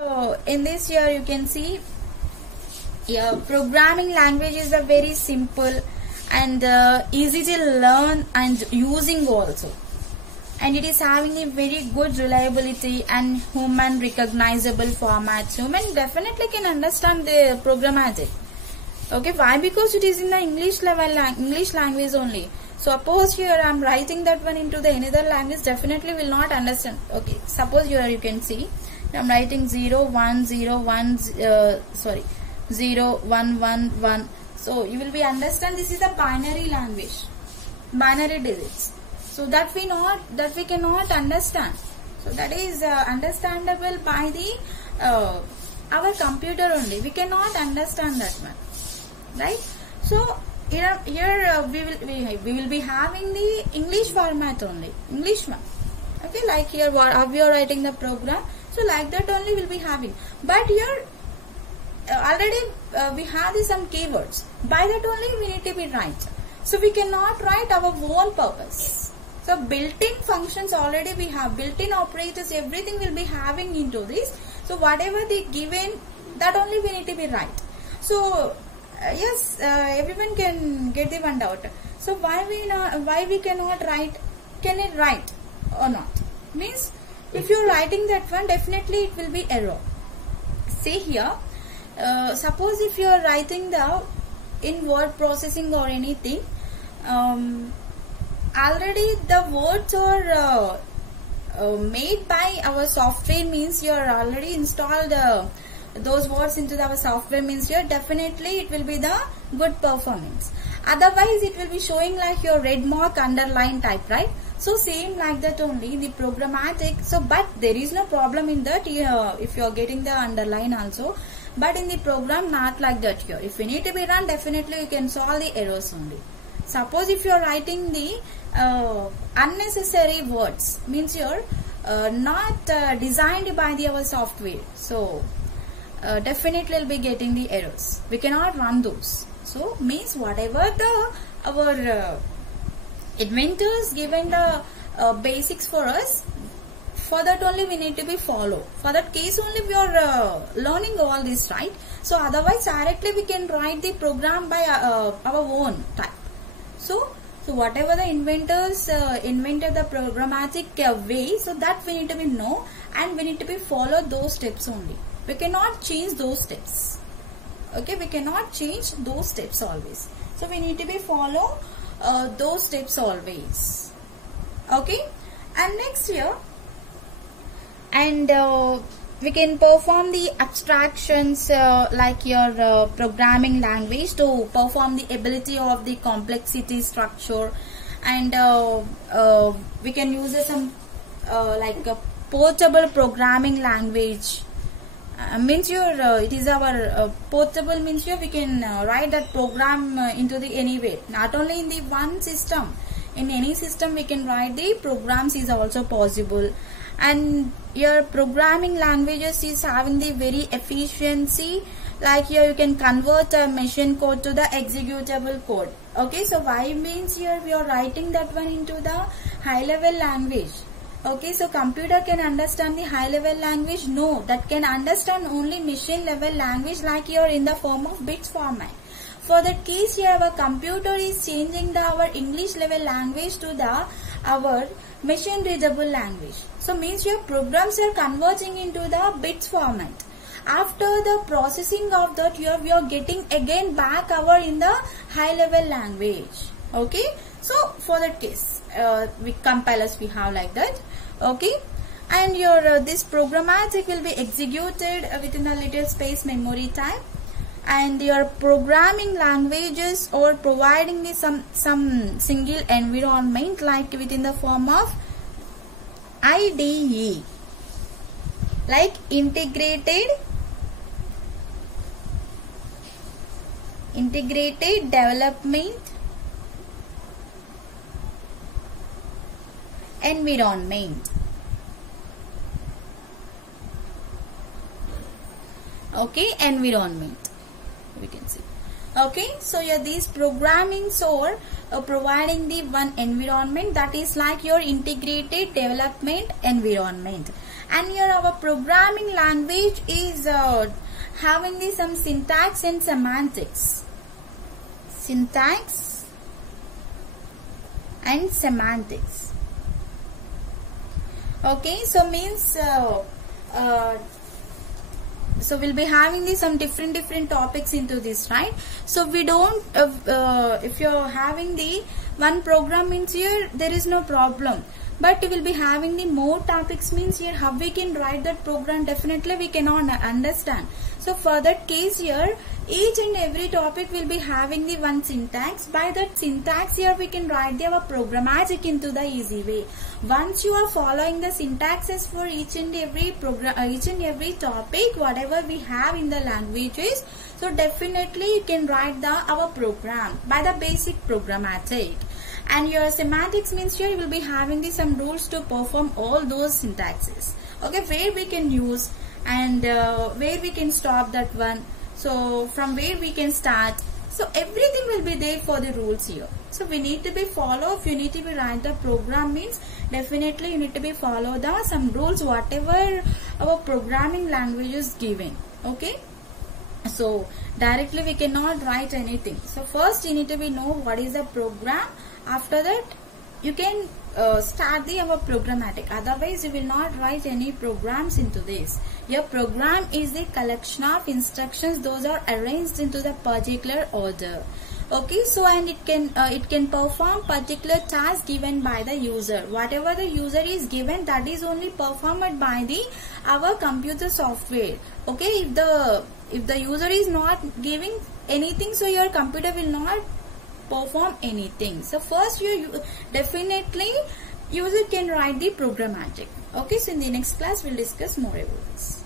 So in this here you can see, yeah, programming language is a very simple and easy to learn and using also, and it is having a very good reliability and human recognizable format. Human definitely can understand the programmatic. Okay, why? Because it is in the English level, English language only. Suppose here I am writing that one into the another language, definitely will not understand. Okay, suppose here you can see I am writing 0 1 0 1 0 1 1 1. So you will be understand this is a binary language, binary digits. So that we cannot understand. So that is understandable by the our computer only. We cannot understand that one, right? So here we will be having the English format only, English one. Okay, like here how we are writing the program. So like that only will be having. But here already we have some keywords. By that only we need to be right. So we cannot write our own purpose. So built-in functions already we have, built-in operators, everything will be having into this. So whatever they given, that only we need to be right. So yes, everyone can get the one doubt. So why we cannot write? Can it write or not? Means if you are writing that one, definitely it will be error. See here, suppose if you are writing the in word processing or anything, already the words are made by our software, means you are already installed those words into our software, means here definitely it will be the good performance. Otherwise it will be showing like your red mark underline type, right? So same like that only the programmatic. So but there is no problem in that if you are getting the underline also, but in the program not like that here. If you need to be run, definitely you can solve the errors only. Suppose if you are writing the unnecessary words, means you're not designed by our software, so definitely will be getting the errors. We cannot run those. So means whatever our inventors given the basics for us, for that only we need to be follow. For that case only we are learning all this, right? So otherwise directly we can write the program by our own type. So whatever the inventors invented the programmatic way, so that we need to be know, and we need to be follow those steps only. We cannot change those steps. Okay, we cannot change those steps always. So we need to be follow those steps always. Okay, and next here, and we can perform the abstractions like your programming language to perform the ability of the complexity structure, and we can use some like a portable programming language. Means your it is our portable, means here we can write that program into the anywhere, not only in the one system, in any system we can write the programs is also possible. And your programming languages is having the very efficiency, like here you can convert a machine code to the executable code. Okay, so why? Means here we are writing that one into the high level language. Okay, so computer can understand the high level language? No, that can understand only machine level language, like here in the form of bits format. For that case here our computer is changing our English level language to our machine readable language. So means your programs are converting into the bits format. After the processing of that, we are getting again back our in the high level language. Okay, so for that case we compilers we have like that. Okay, and your this programmatic will be executed within a little space memory time, and your programming languages or providing the some single environment, like within the form of IDE, like integrated development environment. Okay, environment we can see. Okay, so yeah, these programming are providing the one environment that is like your integrated development environment, and here our programming language is having the some syntax and semantics. Syntax and semantics. Okay, so means so we'll be having some different topics into this, right? So we don't if you're having the one program means here there is no problem, but we will be having the more topics means here how we can write that program, definitely we cannot understand. So for that case here, each and every topic will be having the one syntax. By that syntax here we can write our programmatic into the easy way. Once you are following the syntaxes for each and every program, each and every topic, whatever we have in the languages, so definitely you can write our program by the basic programmatic. And your semantics means here you will be having some rules to perform all those syntaxes. Okay, where we can use and where we can stop that one. So from where we can start. So everything will be there for the rules here. So we need to be follow. If you need to be write the program means definitely you need to be follow the some rules whatever our programming language is given. Okay. So directly we cannot write anything. So first you need to be know what is the program. After that you can start our programmatic. Otherwise you will not write any programs into this. Your program is the collection of instructions. Those are arranged into the particular order. Okay, so and it can perform particular task given by the user. Whatever the user is given, that is only performed by our computer software. Okay, if the user is not giving anything, so your computer will not perform anything. So first you definitely user can write the programmatic. Okay, so in the next class we'll discuss more about this.